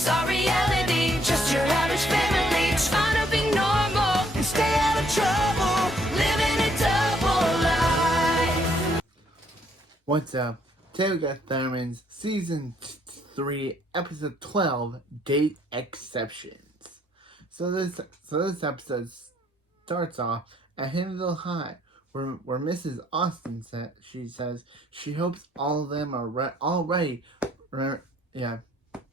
It's our reality, just your average family, trying to be normal and stay out of trouble, living a double life. What's up? Today we got Thundermans Season 3, Episode 12, Date Exceptions. So this episode starts off at Hemville High, where Mrs. Austin says she hopes all of them are all ready.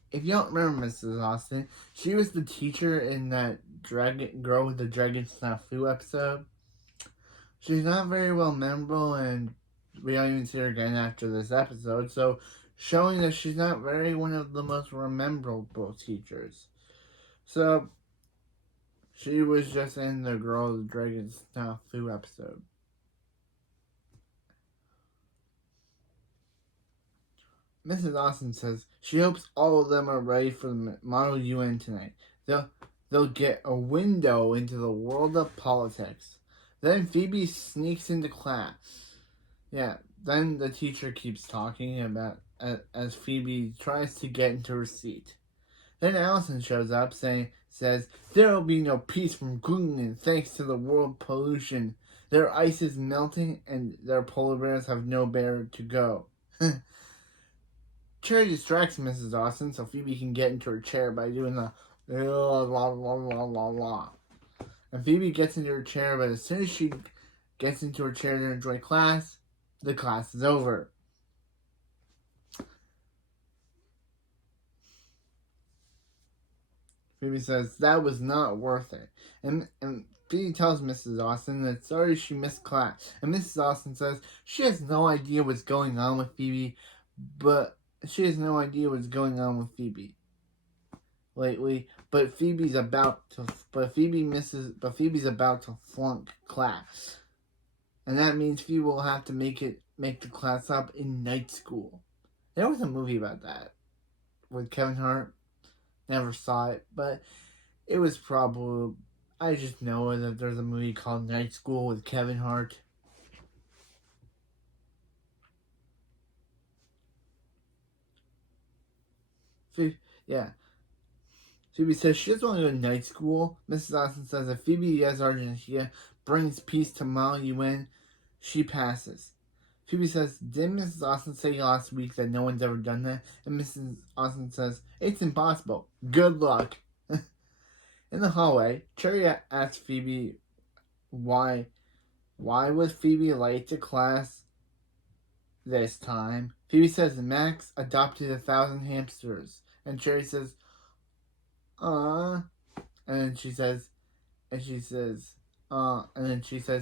If you don't remember Mrs. Austin, she was the teacher in that Girl with the Dragon Snafu episode. She's not very well memorable, and we don't even see her again after this episode, so showing that she's not very one of the most memorable teachers. So, she was just in the Girl with the Dragon Snafu episode. Mrs. Austin says she hopes all of them are ready for the Model UN tonight. They'll get a window into the world of politics. Then Phoebe sneaks into class. Then the teacher keeps talking about as Phoebe tries to get into her seat. Then Alison shows up says there will be no peace from gluten thanks to the world pollution. Their ice is melting and their polar bears have nowhere to go. Cherry distracts Mrs. Austin so Phoebe can get into her chair by doing the la la la la la la. And Phoebe gets into her chair, but as soon as she gets into her chair to enjoy class, the class is over. Phoebe says that was not worth it. And Phoebe tells Mrs. Austin that sorry she missed class. And Mrs. Austin says she has no idea what's going on with Phoebe, but Phoebe's lately, but Phoebe's about to flunk class. And that means Phoebe will have to make the class up in night school. There was a movie about that with Kevin Hart. Never saw it, but it was probably, I just know that there's a movie called Night School with Kevin Hart. Phoebe says she doesn't want to go to night school. Mrs. Austin says if Phoebe as Argentina brings peace to Mao Yuan, she passes. Phoebe says, didn't Mrs. Austin say last week that no one's ever done that? And Mrs. Austin says, it's impossible. Good luck. In the hallway, Cherry asks Phoebe why was Phoebe late to class this time. Phoebe says Max adopted 1,000 hamsters. And Cherry says, and then she says,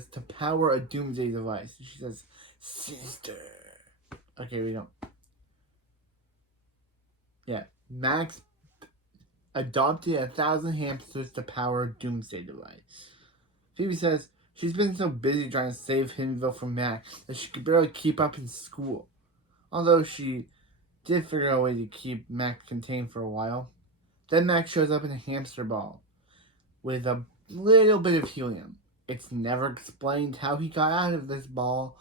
to power a doomsday device. She says, sister. Okay, we don't. Max adopted 1,000 hamsters to power a doomsday device. Phoebe says she's been so busy trying to save Hinville from Max that she could barely keep up in school. Although she did figure out a way to keep Max contained for a while. Then Max shows up in a hamster ball with a little bit of helium. It's never explained how he got out of this ball.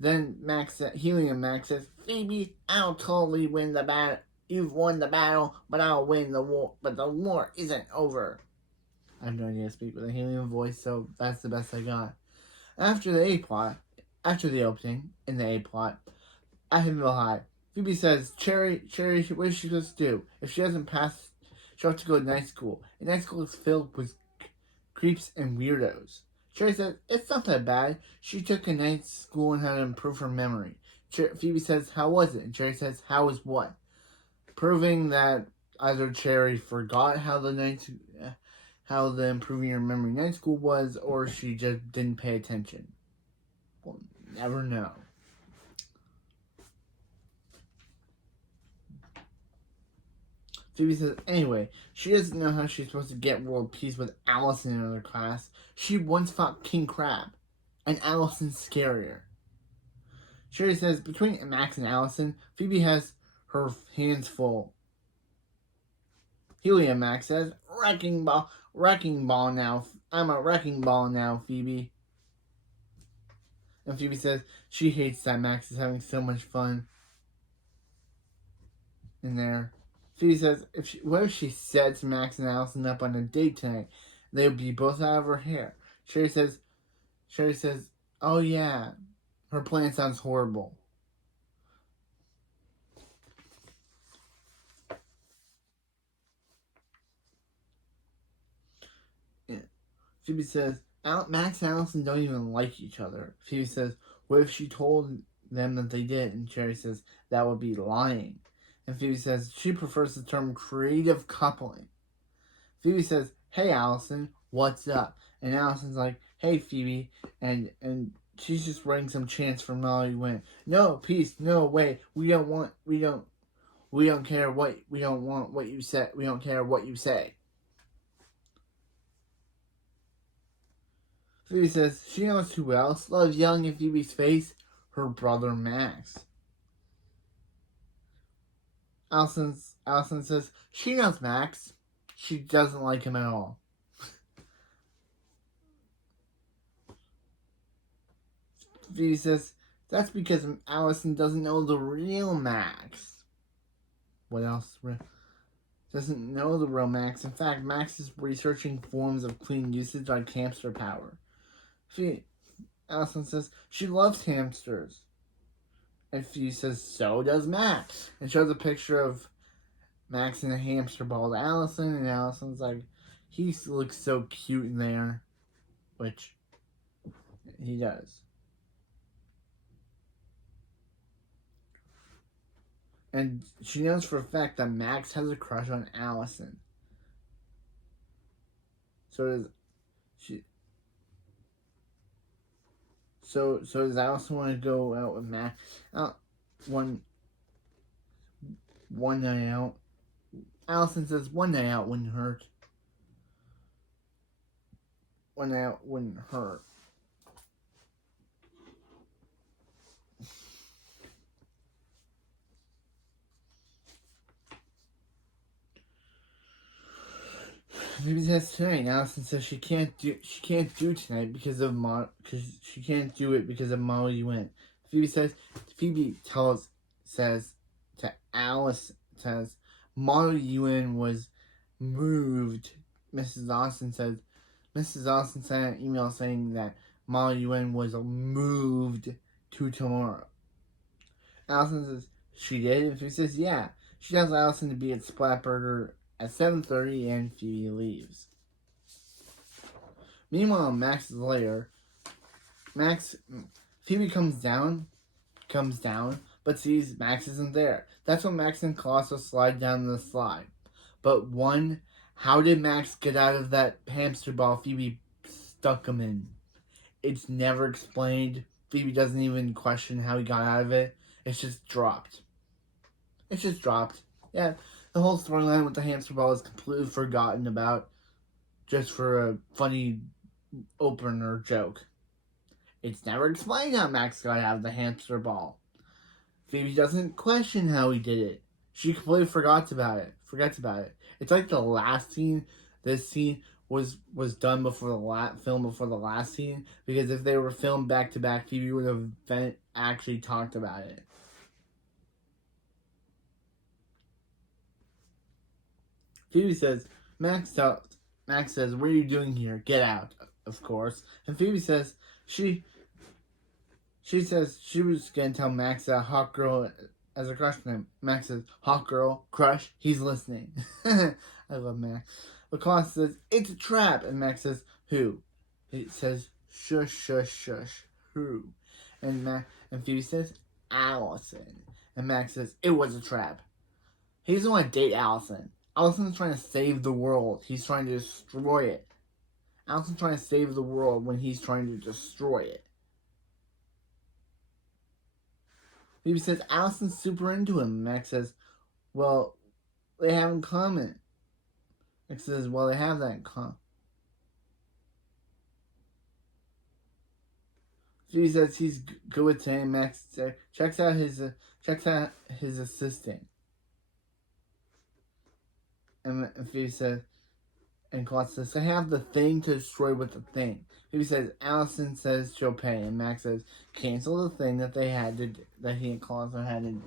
Then Max says, Phoebe, I'll totally win the battle. You've won the battle, but I'll win the war. But the war isn't over. I have no idea to speak with a helium voice, so that's the best I got. After the opening in the A plot, at Hemville High, Phoebe says, Cherry, what is she supposed to do? If she doesn't pass, she'll have to go to night school. And night school is filled with creeps and weirdos. Cherry says, it's not that bad. She took a night school and had to improve her memory. Phoebe says, how was it? And Cherry says, how was what? Proving that either Cherry forgot how the improving her memory night school was, or she just didn't pay attention. We'll never know. Phoebe says, anyway, she doesn't know how she's supposed to get world peace with Alison in her class. She once fought King Crab, and Alison's scarier. Cherry says, between Max and Alison, Phoebe has her hands full. Helium Max says, wrecking ball now. I'm a wrecking ball now, Phoebe. And Phoebe says she hates that Max is having so much fun in there. Phoebe says, what if she sets Max and Alison up on a date tonight? They would be both out of her hair. Sherry says, oh yeah, her plan sounds horrible. Yeah. Phoebe says, Max and Alison don't even like each other. Phoebe says, what if she told them that they did? And Sherry says, that would be lying. And Phoebe says, she prefers the term creative coupling. Phoebe says, hey Alison, what's up? And Alison's like, hey Phoebe, and she's just writing some chants for Molly Wynn. No, peace, no, wait, we don't care what, we don't want what you say, we don't care what you say. Phoebe says, she knows who else loves yelling in Phoebe's face, her brother Max. Alison says, she knows Max. She doesn't like him at all. Phoebe says, that's because Alison doesn't know the real Max. What else? Doesn't know the real Max. In fact, Max is researching forms of clean usage like hamster power. Alison says, she loves hamsters. And Phoebe says, so does Max. And shows a picture of Max in a hamster ball to Alison. And Alison's like, he looks so cute in there. Which he does. And she knows for a fact that Max has a crush on Alison. So does she. So does Alison want to go out with Max? One night out. Alison says one night out wouldn't hurt. One night out wouldn't hurt. Maybe that's tonight. Alison says she can't do tonight because she can't do it because of Molly Wynn. Phoebe says to Alice Molly Wynn was moved. Mrs. Austin sent an email saying that Molly Wynn was moved to tomorrow. Alison says she did, and Phoebe says yeah. She tells Alison to be at Splatburger at 7:30, and Phoebe leaves. Meanwhile, Max's lair. Phoebe comes down, but sees Max isn't there. That's when Max and Colosso slide down the slide. But how did Max get out of that hamster ball Phoebe stuck him in? It's never explained. Phoebe doesn't even question how he got out of it. It's just dropped. Yeah. The whole storyline with the hamster ball is completely forgotten about just for a funny opener joke. It's never explained how Max got out of the hamster ball. Phoebe doesn't question how he did it. She completely forgets about it. It's like the last scene. This scene was done before before the last scene, because if they were filmed back to back, Phoebe would have actually talked about it. Phoebe says, Max says, what are you doing here? Get out, of course. And Phoebe says, she says she was going to tell Max that hot girl has a crush on him. Max says, hot girl, crush, he's listening. I love Max. But Klaus says, it's a trap. And Max says, who? He says, shush, shush, shush, who? And Phoebe says, Alison. And Max says, it was a trap. He doesn't want to date Alison. Alison's trying to save the world. He's trying to destroy it. Alison's trying to save the world when he's trying to destroy it. Phoebe says, Alison's super into him. Max says, well, they have in common. Max says, well, they have that in common. Phoebe says he's good with him. Max checks out his assistant. And Phoebe says, and Claude says, I have the thing to destroy with the thing. Phoebe says, Alison says she'll pay. And Max says, cancel the thing that he and Claude had to do.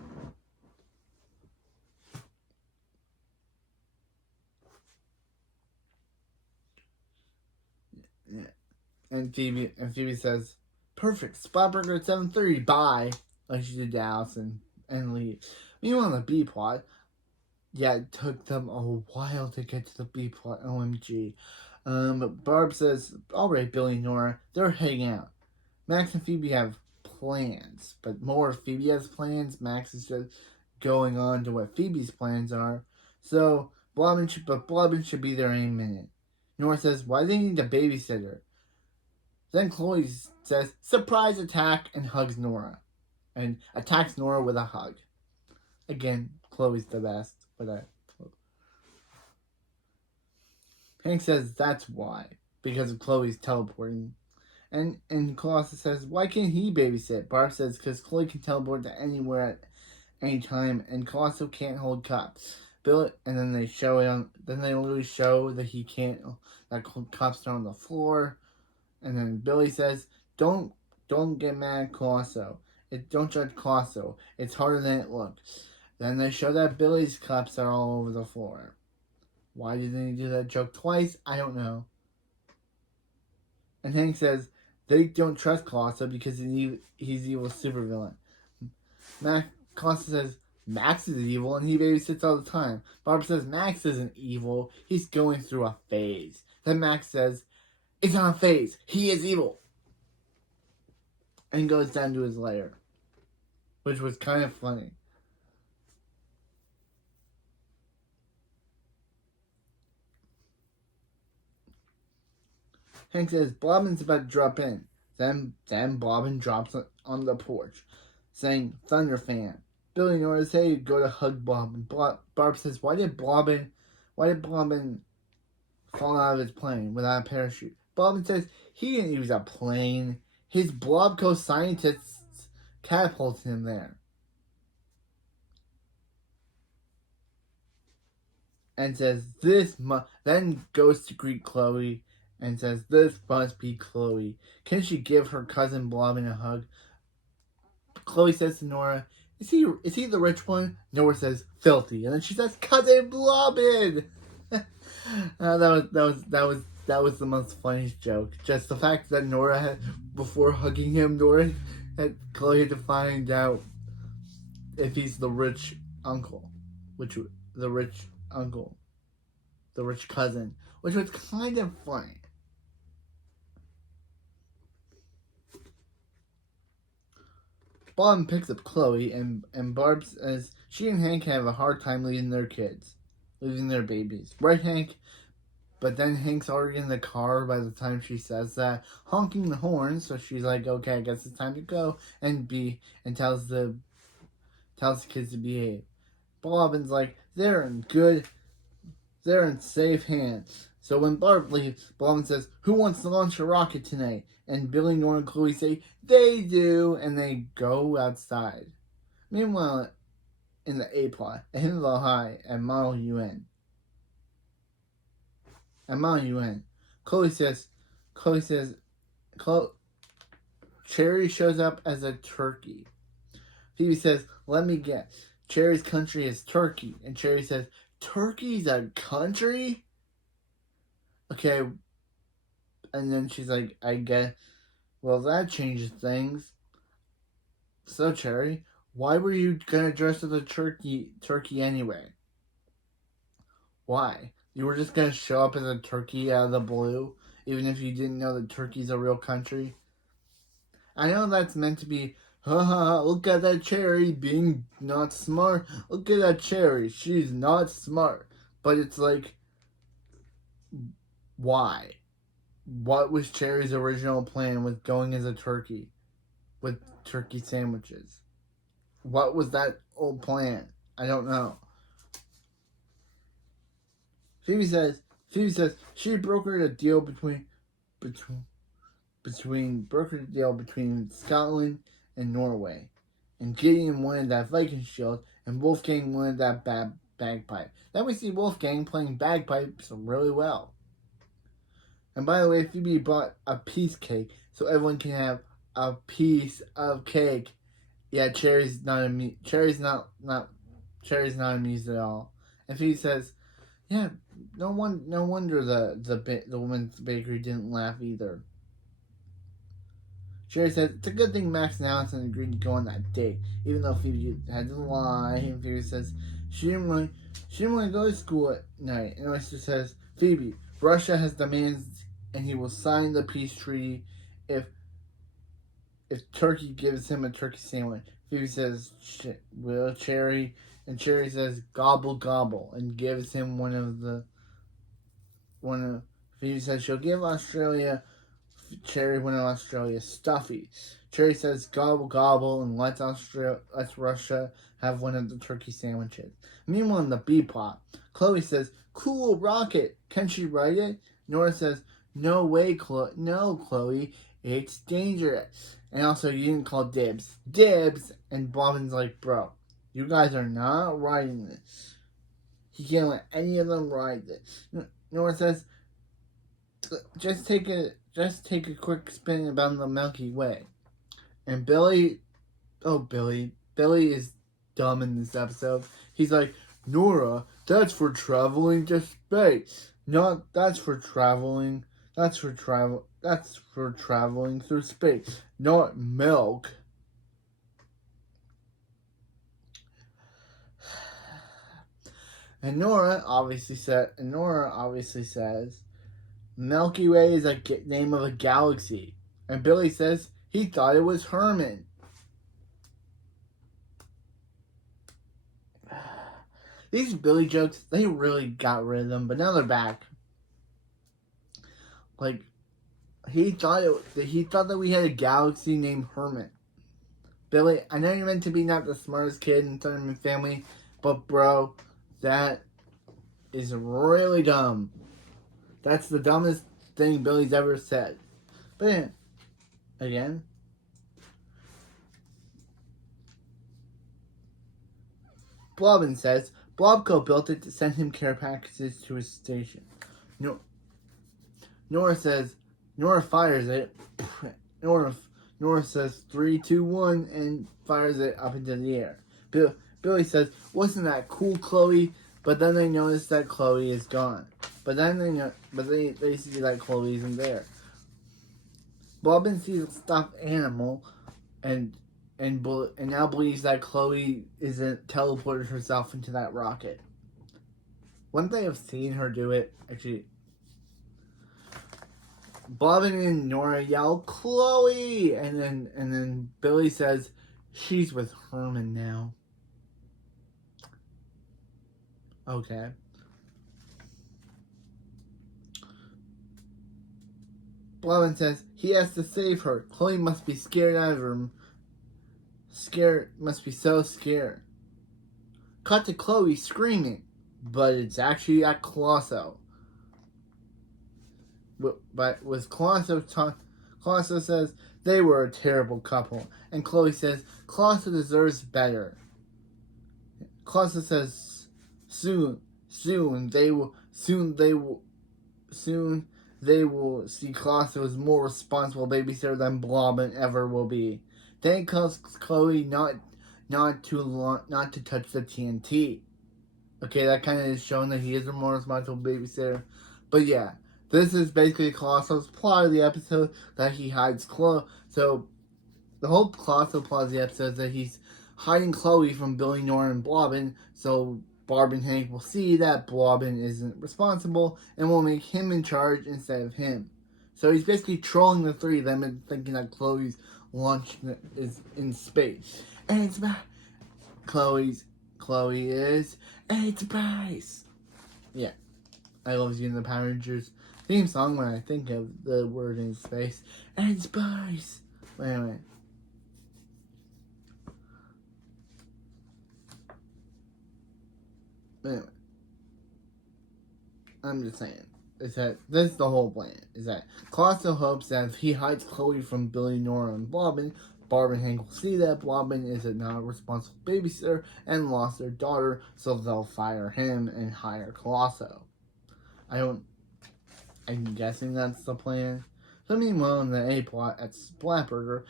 And Phoebe says, "Perfect. Spot burger at 7:30. Bye." Like she did to Allison and leave. Meanwhile, the B plot. Yeah, it took them a while to get to the B plot. OMG. But Barb says, "All right, Billy and Nora, they're heading out. Max and Phoebe have plans, but more Phoebe has plans. Max is just going on to what Phoebe's plans are. So Blobbin should be there any minute." Nora says, "Why do they need a babysitter?" Then Chloe says, "Surprise attack," and hugs Nora. And attacks Nora with a hug. Again, Chloe's the best. But Hank says that's why. Because of Chloe's teleporting. And Colossus says, "Why can't he babysit?" Barb says, "Because Chloe can teleport to anywhere at any time, and Colossus can't hold cups." And then they show it on. Then they literally show that he can't. That cups are on the floor. And then Billy says, "Don't get mad at Colossus. Don't judge Colossus. It's harder than it looks." Then they show that Billy's cups are all over the floor. Why did they do that joke twice? I don't know. And Hank says they don't trust Colossus because he's evil supervillain. Colossus says Max is evil and he babysits all the time. Barb says Max isn't evil. He's going through a phase. Then Max says, "It's not a phase. He is evil." And goes down to his lair. Which was kind of funny. Hank says Blobbin's about to drop in. Then Blobbin drops on the porch, saying, "Thunder fan." Billy and Nora say go to hug Blobbin. Barb says, why did Blobbin fall out of his plane without a parachute? Blobbin says he didn't use a plane. His Blobco scientists catapulted him there. And says then goes to greet Chloe and says, "This must be Chloe. Can she give her cousin Blobbin a hug?" Chloe says to Nora, Is he the rich one?" Nora says, "Filthy." And then she says, "Cousin Blobbin." That was the most funniest joke. Just the fact that Nora had, before hugging him, Chloe had to find out if he's the rich uncle, the rich cousin, which was kind of funny. Bob picks up Chloe, and Barb says she and Hank have a hard time leaving their babies. Right, Hank? But then Hank's already in the car by the time she says that, honking the horn, so she's like, "Okay, I guess it's time to go," and tells the kids to behave. Bobbin's like, they're in safe hands. So when Barb leaves, Bobbin says, "Who wants to launch a rocket tonight?" And Billy, Nora, and Chloe say, "They do," and they go outside. Meanwhile, in the A plot, at Himmelville High and Model UN. Cherry shows up as a turkey. Phoebe says, "Let me guess. Cherry's country is Turkey." And Cherry says, "Turkey's a country?" Okay. And then she's like, "I guess. Well, that changes things." So, Cherry, why were you gonna dress as a turkey anyway? Why? You were just gonna show up as a turkey out of the blue, even if you didn't know that Turkey's a real country? I know that's meant to be, look at that Cherry being not smart. Look at that Cherry, she's not smart. But it's like, why? What was Cherry's original plan with going as a turkey? With turkey sandwiches? What was that old plan? I don't know. Phoebe says she brokered a deal between Scotland and Norway. And Gideon wanted that Viking shield, and Wolfgang wanted that bagpipe. Then we see Wolfgang playing bagpipes really well. And by the way, Phoebe bought a piece cake so everyone can have a piece of cake. Yeah, Cherry's not amused at all. And Phoebe says, "Yeah, no wonder the woman's bakery didn't laugh either." Sherry says it's a good thing Max and Alison agreed to go on that date, even though Phoebe had to lie. And Phoebe says she didn't want to go to school at night. And Oyster says, Phoebe, Russia has demands, and he will sign the peace treaty if Turkey gives him a turkey sandwich. Phoebe says, will Cherry? And Cherry says, gobble gobble, and gives him one of. Phoebe says she'll give Cherry one of Australia's stuffies. Cherry says gobble gobble and lets Russia have one of the turkey sandwiches. Meanwhile, in the B plot, Chloe says, cool rocket, can she ride it? Nora says, no way, Chloe, it's dangerous. And also, you didn't call dibs. Dibs! And Bobbin's like, bro, you guys are not riding this. He can't let any of them ride this. Nora says, just take a quick spin about the Milky Way. And Billy is dumb in this episode. He's like, Nora, that's for traveling to space. That's for traveling through space, not milk. And Nora obviously says, Milky Way is a name of a galaxy. And Billy says he thought it was Herman. These Billy jokes, they really got rid of them, but now they're back. Like, he thought that we had a galaxy named Herman. Billy, I know you're meant to be not the smartest kid in the Thunderman family, but bro, that is really dumb. That's the dumbest thing Billy's ever said. But again, Blobbin says Blobco built it to send him care packages to his station. Nora fires it. Nora says 3, 2, 1 and fires it up into the air. Billy says, wasn't that cool, Chloe? But then they notice that Chloe is gone. But then they see that Chloe isn't there. Bobbin sees a stuffed animal and now believes that Chloe isn't teleported herself into that rocket. Wouldn't they have seen her do it? Actually, Bobbin and Nora yell, Chloe! And then Billy says, she's with Herman now. Okay. Bobbin says he has to save her. Chloe must be scared out of her. Must be so scared. Cut to Chloe screaming, but it's actually at Colosso. But with Colosso says they were a terrible couple, and Chloe says Colosso deserves better. Colosso says soon they will see Colosso as more responsible babysitter than Blobbin ever will be. Then he tells Chloe not to touch the TNT. Okay, that kind of is showing that he is a more responsible babysitter. But yeah, this is basically Colosso's plot of the episode, that he hides Chloe. So the whole Colosso plot of the episode is that he's hiding Chloe from Billy, Nora, and Blobbin. So Barb and Hank will see that Blobbin isn't responsible and will make him in charge instead of him. So he's basically trolling the three of them and thinking that Chloe's launch is in space. And it's back. Chloe is in space. Yeah. I love using the Power Rangers theme song when I think of the word in space. And space. Wait a minute. Anyway, I'm just saying, is that this is the whole plan, is that Colosso hopes that if he hides Chloe from Billy, Nora, and Blobbin, Barb and Hank will see that Blobbin is a not-responsible babysitter and lost their daughter, so they'll fire him and hire Colosso. I'm guessing that's the plan. So meanwhile, in the A-plot at Splatburger,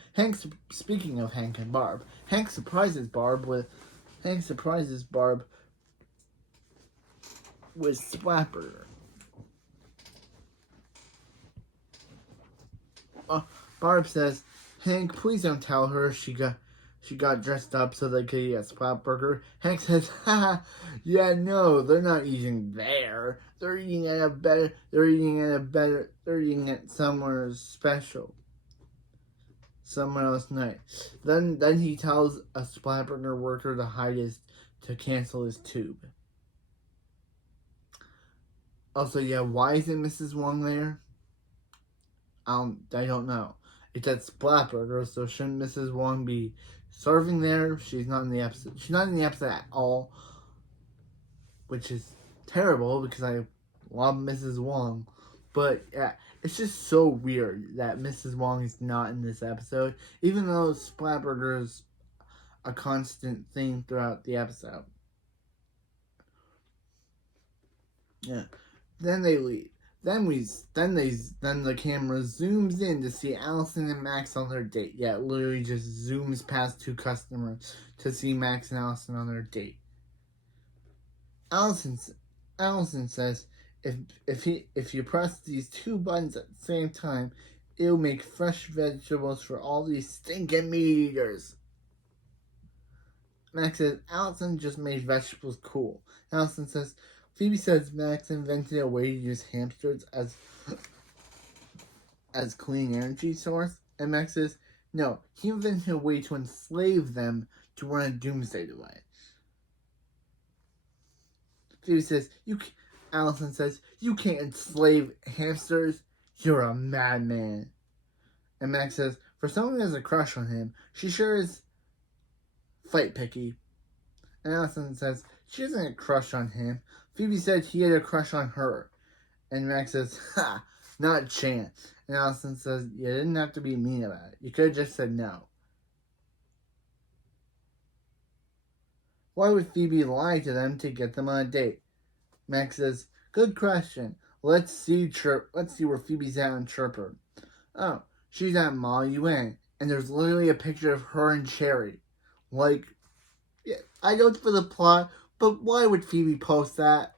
speaking of Hank and Barb, Hank surprises Barb with Splatburger. Barb says Hank, please don't tell her she got dressed up so they could eat a Splat Burger. Hank says, haha, yeah, no, they're not eating there. They're eating at somewhere special. Somewhere else nice. Then he tells a Splat Burger worker to cancel his tube. Also, yeah, why isn't Mrs. Wong there? I don't know. It's at Splat Burger, so shouldn't Mrs. Wong be serving there? She's not in the episode. She's not in the episode at all, which is terrible because I love Mrs. Wong. But yeah, it's just so weird that Mrs. Wong is not in this episode, even though Splat Burger is a constant thing throughout the episode. Yeah. Then they leave. Then the camera zooms in to see Alison and Max on their date. Yeah, it literally just zooms past two customers to see Max and Alison on their date. Alison says if you press these two buttons at the same time, it'll make fresh vegetables for all these stinking meat eaters. Max says Alison just made vegetables cool. Alison says Phoebe says Max invented a way to use hamsters as clean energy source, and Max says no, he invented a way to enslave them to run a doomsday device. Phoebe says Alison says you can't enslave hamsters. You're a madman. And Max says for someone who has a crush on him, she sure is fight picky. And Alison says she doesn't have a crush on him. Phoebe said he had a crush on her. And Max says, ha, not a chance. And Alison says, you didn't have to be mean about it. You could have just said no. Why would Phoebe lie to them to get them on a date? Max says, good question. Let's see where Phoebe's at on Chirper. Oh, she's at Mall UN. And there's literally a picture of her and Cherry. Like, yeah, I know it's for the plot, but why would Phoebe post that?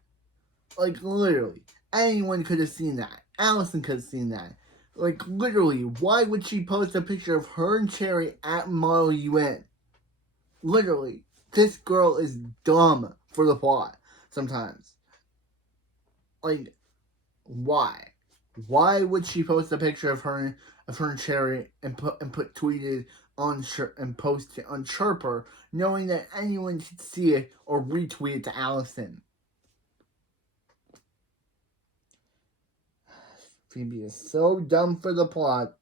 Like, literally. Anyone could have seen that. Alison could have seen that. Like, literally, why would she post a picture of her and Cherry at Model UN? Literally. This girl is dumb for the plot, sometimes. Like, why? Why would she post a picture of her and Cherry and put tweeted on and post it on Chirper, knowing that anyone could see it or retweet it to Alison? Phoebe is so dumb for the plot.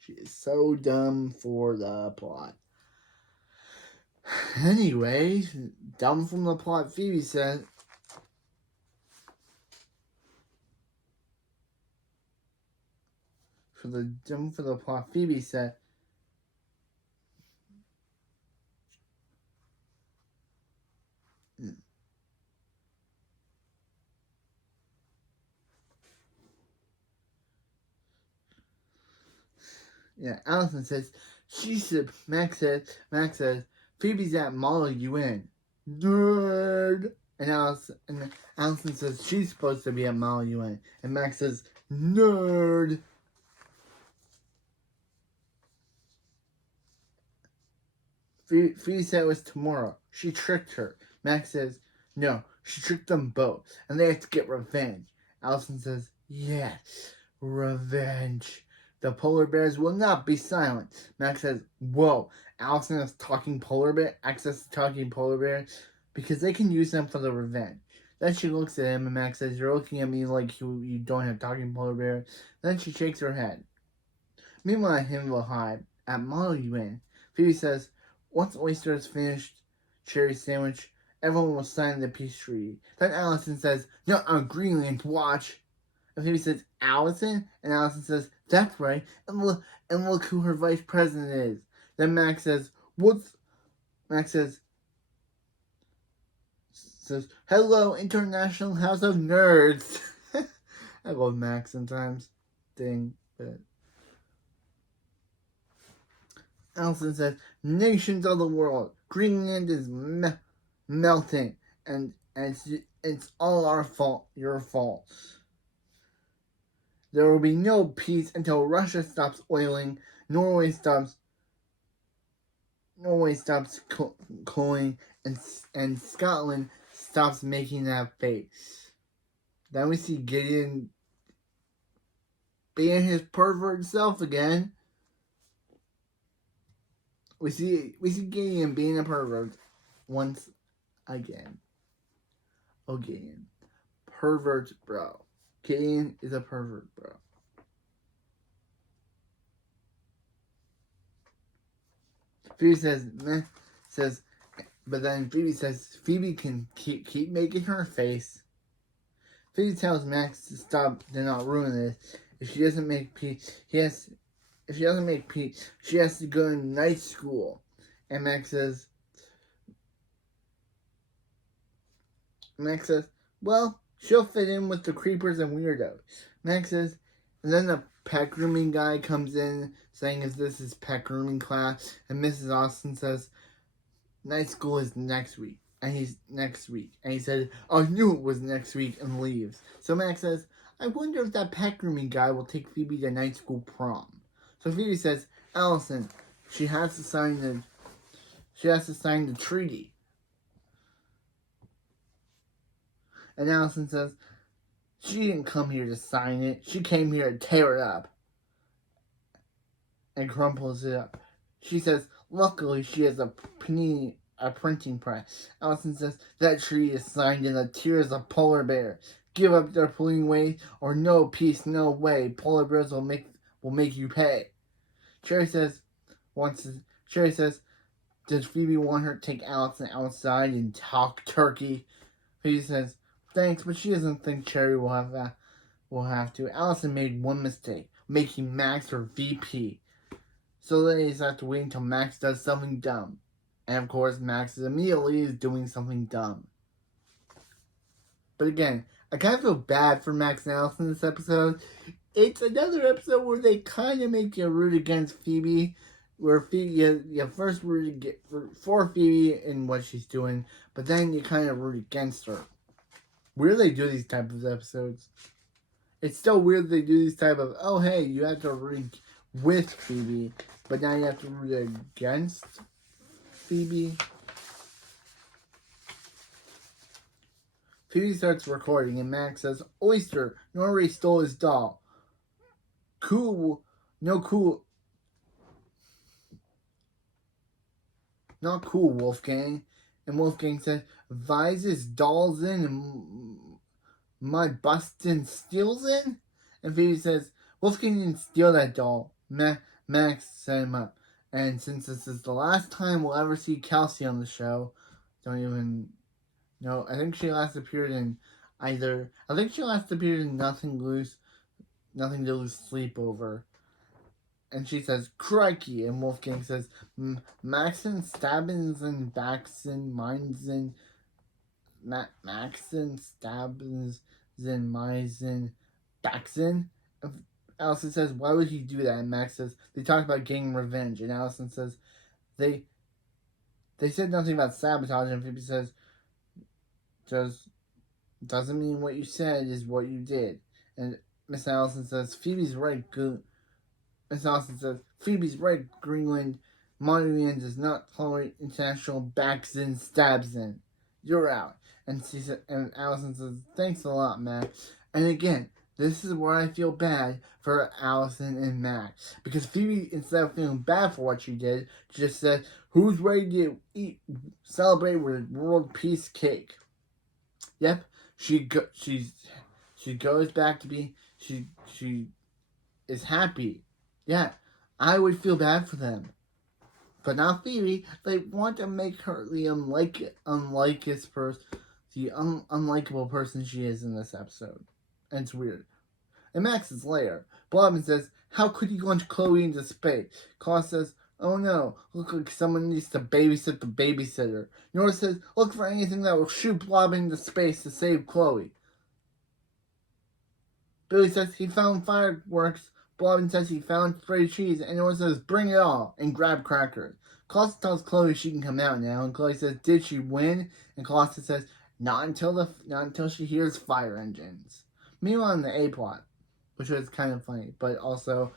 She is so dumb for the plot. Anyway, dumb from the plot, Phoebe said. For the plot, Phoebe said. Yeah, Alison says she should. Max says Phoebe's at Model UN. Nerd. And Alison says she's supposed to be at Model UN. And Max says nerd. Phoebe said it was tomorrow. She tricked her. Max says no. She tricked them both, and they have to get revenge. Alison says yes, revenge. The polar bears will not be silent. Max says, whoa, Alison has access to talking polar bears because they can use them for the revenge. Then she looks at him and Max says, you're looking at me like you don't have talking polar bears. Then she shakes her head. Meanwhile, at Hinville High, at Model UN, Phoebe says, once Oyster is finished, cherry sandwich, everyone will sign the peace treaty. Then Alison says, no, on Greenland, watch. And Phoebe says, Alison? And Alison says, that's right. And look who her vice president is. Then Max says, Max says, hello, International House of Nerds. I love Max sometimes. Dang. But Alison says, nations of the world, Greenland is melting. And it's all our fault, your fault. There will be no peace until Russia stops oiling Norway stops calling, and Scotland stops making that face. Then we see Gideon being his pervert self again. We see Gideon being a pervert once again. Oh, Gideon. Pervert bro. Gideon is a pervert bro. Phoebe but then Phoebe says Phoebe can keep making her face. Phoebe tells Max to stop, to not ruin this. If she doesn't make peace, she has to go to night school. And Max says, well, she'll fit in with the creepers and weirdos. Max says, and then the pet grooming guy comes in saying, is this his pet grooming class? And Mrs. Austin says, night school is next week. And he said, I knew it was next week, and leaves. So Max says, I wonder if that pet grooming guy will take Phoebe to night school prom. So Phoebe says, Alison, she has to sign the treaty. And Alison says, she didn't come here to sign it. She came here to tear it up. And crumples it up. She says, luckily she has a printing press. Alison says, that treaty is signed in the tears of polar bears. Give up their polluting ways, or no peace, no way. Polar bears will make you pay. Sherry says, does Phoebe want her to take Alison outside and talk turkey? Phoebe says, thanks, but she doesn't think Cherry will have to. Alison made one mistake, making Max her VP. So they just have to wait until Max does something dumb. And of course, Max immediately is doing something dumb. But again, I kind of feel bad for Max and Alison in this episode. It's another episode where they kind of make you root against Phoebe. Where Phoebe, you first root for Phoebe in what she's doing, but then you kind of root against her. Weird they do these type of episodes. It's still weird they do these type of, oh hey, you have to root with Phoebe, but now you have to root against Phoebe. Phoebe starts recording and Max says, Oyster, Norway stole his doll. Cool, not cool, Wolfgang. And Wolfgang says, Vises dolls in and my bustin' steals in? And Phoebe says, Wolfgang didn't steal that doll. Max set him up. And since this is the last time we'll ever see Kelsey on the show, don't even know. I think she last appeared in Nothing to Lose Sleepover. And she says, crikey. And Wolfgang says, Maxen, Stabbins, and Baxen, Minesen, Maxen, Stabbins, and Misen, Baxen. Alison says, why would he do that? And Max says, they talked about getting revenge. And Alison says, they said nothing about sabotage. And Phoebe says, doesn't mean what you said is what you did. And Miss Alison says, Phoebe's right, Miss Alison says, Phoebe's right, Greenland. Monterey does not tolerate international backs in, stabs in. You're out. And Alison says, thanks a lot, Max. And again, this is where I feel bad for Alison and Max. Because Phoebe, instead of feeling bad for what she did, she just said, who's ready to celebrate with world peace cake? Yep, she goes back to be, she is happy. Yeah, I would feel bad for them. But not Phoebe. They want to make her the unlikable person she is in this episode. And it's weird. And Max is later. Blobbin says, how could you launch Chloe into space? Claus says, oh no, look like someone needs to babysit the babysitter. Nora says, look for anything that will shoot Blobbin into space to save Chloe. Billy says he found fireworks. Blobbin says he found stray cheese. And Nora says, bring it all and grab crackers. Claus tells Chloe she can come out now. And Chloe says, did she win? And Claus says, not until she hears fire engines. Meanwhile, in the A plot, which was kind of funny, but also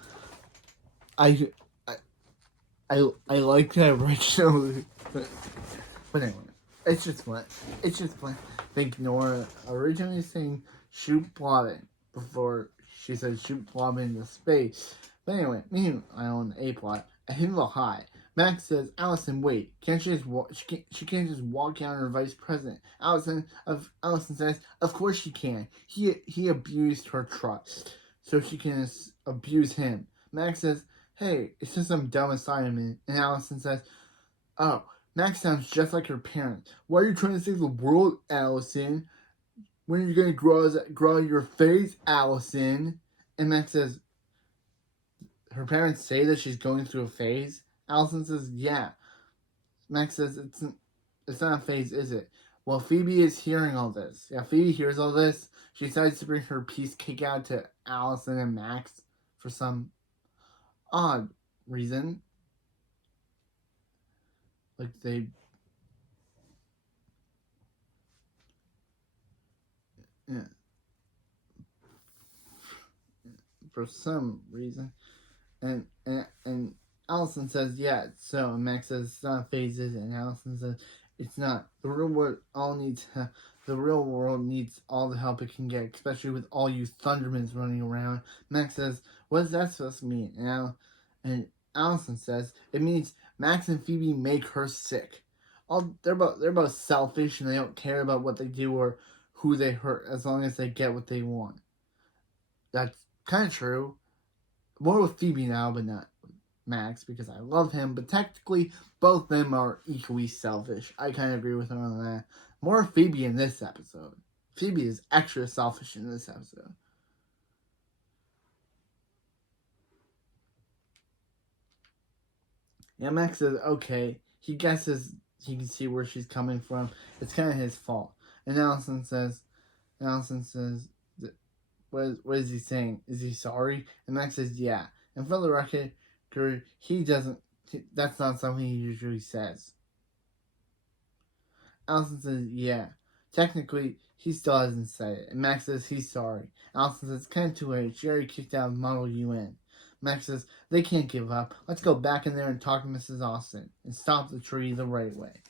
I I like that originally, but anyway, it's just fun. It's just fun. I think Nora originally saying shoot Blobbin before she said shoot Blobbin into space. But anyway, meanwhile on the A plot, a hint of high. Max says, Allison, wait, can't she just walk? She can't just walk out on her vice president. Allison says, of course she can. He abused her trust, so she can abuse him. Max says, hey, it's just some dumb assignment. And Allison says, oh, Max sounds just like her parents. Why are you trying to save the world, Allison? When are you going to grow your face, Allison? And Max says, her parents say that she's going through a phase. Allison says, yeah. Max says, it's not a phase, is it? Well, Phoebe is hearing all this. Yeah, Phoebe hears all this. She decides to bring her piece cake out to Allison and Max for some odd reason. Like they... Yeah. For some reason. And Allison says, yeah, so. And Max says, it's not a phase, is it? And Allison says, it's not. The real world needs all the help it can get, especially with all you thundermans running around. Max says, what is that supposed to mean? And Allison says, it means Max and Phoebe make her sick. They're both selfish and they don't care about what they do or who they hurt as long as they get what they want. That's kind of true. More with Phoebe now, but not Max, because I love him. But technically, both of them are equally selfish. I kind of agree with her on that. More Phoebe in this episode. Phoebe is extra selfish in this episode. Yeah, Max says, okay. He guesses he can see where she's coming from. It's kind of his fault. And Allison says, what is he saying? Is he sorry? And Max says, yeah. And for the record, that's not something he usually says. Allison says, yeah. Technically, he still hasn't said it. And Max says he's sorry. Allison says, it's kind of too late. She already kicked out Model UN. Max says, they can't give up. Let's go back in there and talk to Mrs. Austin and stop the tree the right way.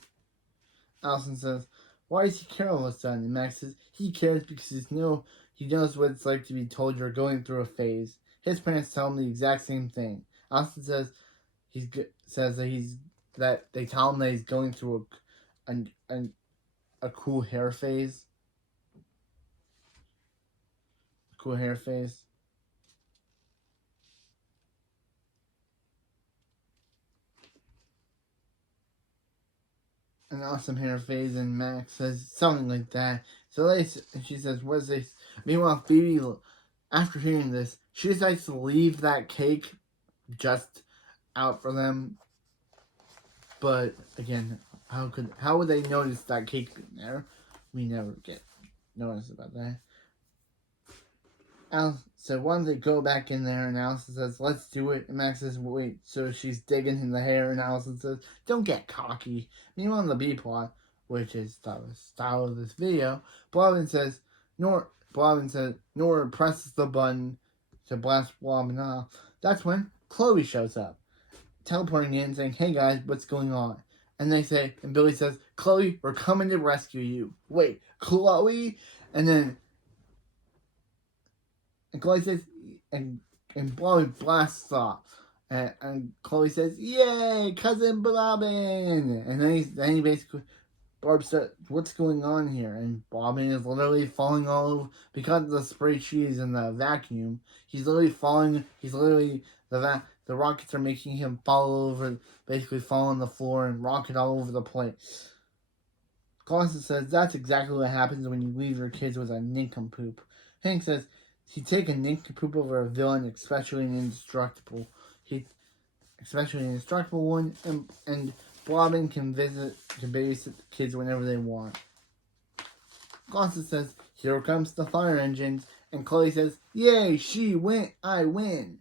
Allison says, why does he care all of a sudden? And Max says, he cares because he knows what it's like to be told you're going through a phase. His parents tell him the exact same thing. Austin says that they tell him that he's going through a cool hair phase. Cool hair phase. An awesome hair phase, and Max says something like that. So she says, what is this? Meanwhile, Phoebe, after hearing this, she decides to leave that cake just out for them. But again, how would they notice that cake being there? We never get notice about that. So once they go back in there, and Allison says, let's do it. And Max says, wait. So she's digging in the hair, and Allison says, don't get cocky. Meanwhile, in the B plot, which is the style of this video, Blobbin says, Nora presses the button to blast Blobbin off. That's when Chloe shows up, teleporting in, saying, hey guys, what's going on? And and Billy says, Chloe, we're coming to rescue you. Wait, Chloe? And Chloe says, and Blobbin blasts off. And Chloe says, yay, cousin Blobbin! And then he basically, Barb says, what's going on here? And Blobbin is literally falling all over, because of the spray cheese and the vacuum. He's literally falling, the rockets are making him fall over, basically fall on the floor and rocket all over the place. Clausen says, that's exactly what happens when you leave your kids with a nincompoop. Hank says, he'd take a nincompoop over a villain, especially an indestructible one, and Blobbin can babysit the kids whenever they want. Clausen says, here comes the fire engines, and Chloe says, yay, she win, I win.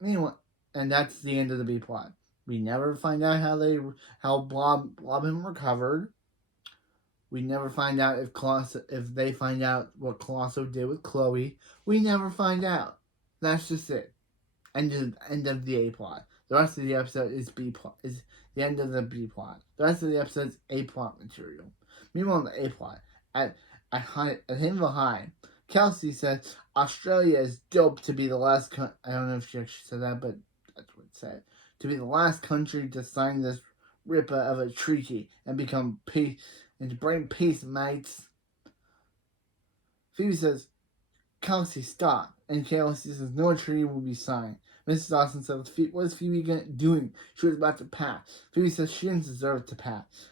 Meanwhile, and that's the end of the B plot. We never find out how Blobbin recovered. We never find out if they find out what Colosso did with Chloe. We never find out. That's just it. End of the A plot. The rest of the episode is B plot. Is the end of the B plot. The rest of the episode is A plot material. Meanwhile, in the A plot, at Himville High, Kelsey said Australia is dope to be the last. I don't know if she actually said that, but that's what it said. To be the last country to sign this ripper of a treaty and become peace and to bring peace, mates. Phoebe says, Kelsey, stop. And Kelsey says, no treaty will be signed. Mrs. Dawson says, what is Phoebe doing? She was about to pass. Phoebe says she didn't deserve to pass.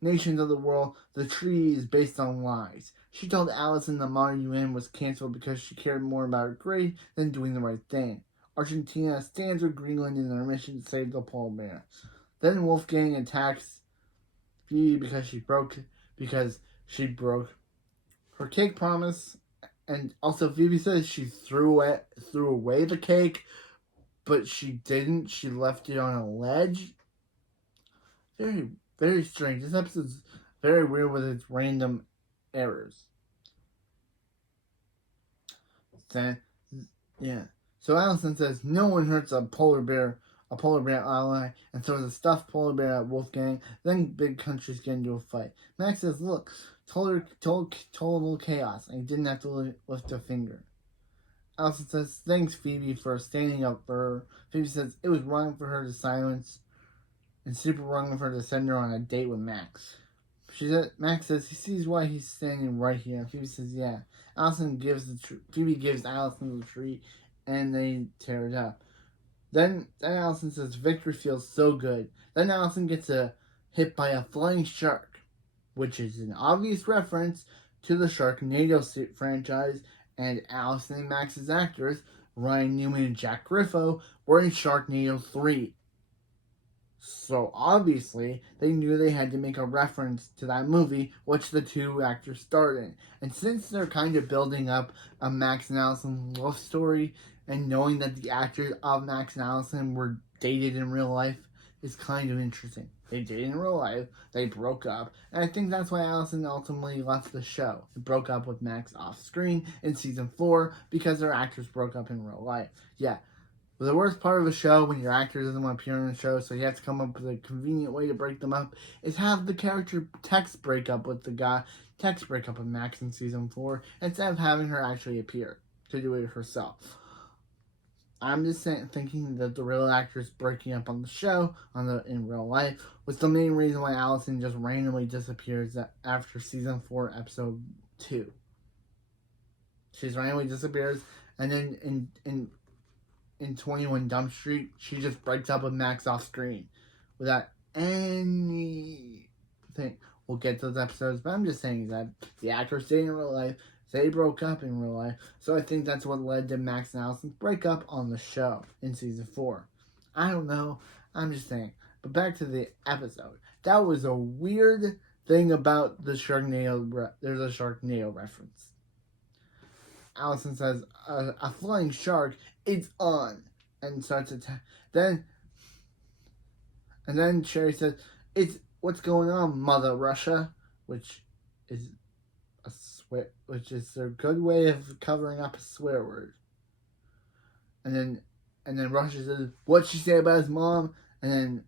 Nations of the world, the treaty is based on lies. She told Alison the modern UN was canceled because she cared more about her grade than doing the right thing. Argentina stands with Greenland in their mission to save the polar bear. Then Wolfgang attacks Phoebe because she broke her cake promise, and also Phoebe says she threw away the cake, but she didn't. She left it on a ledge. Very, very strange. This episode's very weird with its random errors. Then, yeah. So Alison says no one hurts a polar bear ally, and throws a stuffed polar bear at Wolfgang. Then big countries get into a fight. Max says, look, total chaos, and he didn't have to lift a finger. Alison says, thanks, Phoebe, for standing up for her. Phoebe says it was wrong for her to silence, and super wrong of her to send her on a date with Max. Max says he sees why he's standing right here. Phoebe says, yeah. Phoebe gives Alison the tree, and they tear it up. Then Alison says victory feels so good. Then Alison gets hit by a flying shark, which is an obvious reference to the Sharknado franchise, and Alison and Max's actors, Ryan Newman and Jack Griffo, were in Sharknado 3. So obviously, they knew they had to make a reference to that movie, which the two actors starred in. And since they're kind of building up a Max and Alison love story, and knowing that the actors of Max and Alison were dated in real life is kind of interesting. They dated in real life, they broke up, and I think that's why Alison ultimately left the show. They broke up with Max off screen in season 4 because their actors broke up in real life. Yeah. The worst part of a show when your actor doesn't want to appear in the show, so you have to come up with a convenient way to break them up, is have the character text break up with Max in season 4 instead of having her actually appear to do it herself. I'm just thinking that the real actress breaking up on the show, in real life, was the main reason why Alison just randomly disappears after season 4, episode 2. She just randomly disappears, and then in 21 Dump Street, she just breaks up with Max off screen without anything. We'll get to those episodes, but I'm just saying that the actors stayed in real life. They broke up in real life, so I think that's what led to Max and Alison's breakup on the show in season 4. I don't know, I'm just saying. But back to the episode. That was a weird thing about the Sharknado. There's a Sharknado reference. Alison says, a flying shark, it's on, and starts attack. Then Sherry says, it's what's going on, Mother Russia, which is a good way of covering up a swear word. And then Russia says, what'd she say about his mom? And then,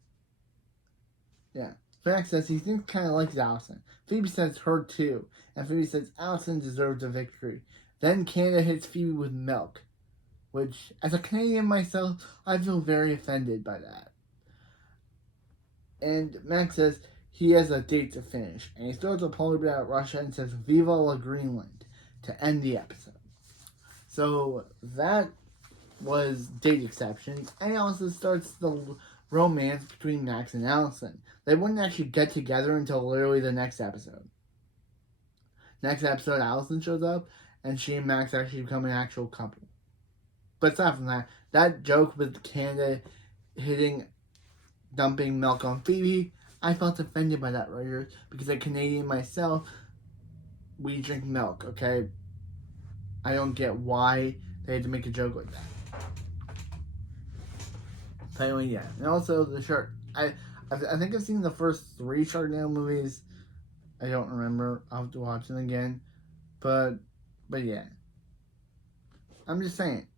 yeah. Max says he thinks kind of likes Alison. Phoebe says her too. And Phoebe says Alison deserves a victory. Then Canada hits Phoebe with milk. Which, as a Canadian myself, I feel very offended by that. And Max says he has a date to finish. And he throws a polar bear at Russia and says, Viva la Greenland, to end the episode. So, that was date exceptions. And he also starts the romance between Max and Alison. They wouldn't actually get together until literally the next episode. Next episode, Alison shows up, and she and Max actually become an actual couple. But aside from that, that joke with Canada dumping milk on Phoebe, I felt offended by that, writers, because as a Canadian myself, we drink milk, okay? I don't get why they had to make a joke like that. But anyway, yeah. And also, the shark. I think I've seen the first 3 Sharknado movies. I don't remember. I'll have to watch them again. But yeah. I'm just saying.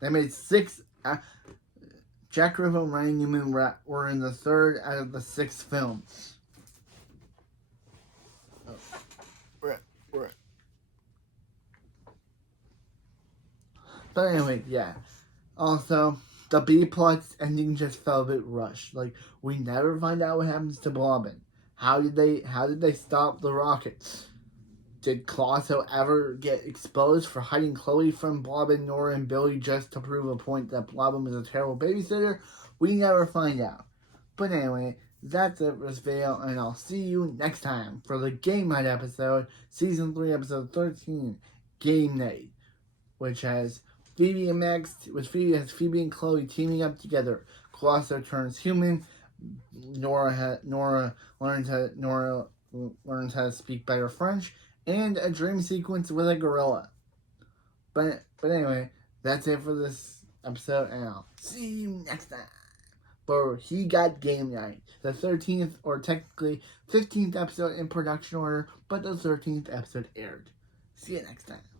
They made 6... Jack Ripper and Ryan Newman were in the third out of the 6 films. Right. But anyway, yeah. Also, the B-plot ending just felt a bit rushed. Like, we never find out what happens to Blobbin. How did they stop the rockets? Did Colosso ever get exposed for hiding Chloe from Blobbin, Nora, and Billy just to prove a point that Blobbin was a terrible babysitter? We never find out. But anyway, that's it for this video, and I'll see you next time for the Game Night episode, Season 3, Episode 13, Game Night, which has Phoebe has Phoebe and Chloe teaming up together. Colosso turns human. Nora learns how to speak better French, and a dream sequence with a gorilla. But anyway, that's it for this episode, and I'll see you next time for He Got Game Night, the 13th, or technically 15th episode in production order, but the 13th episode aired. See you next time.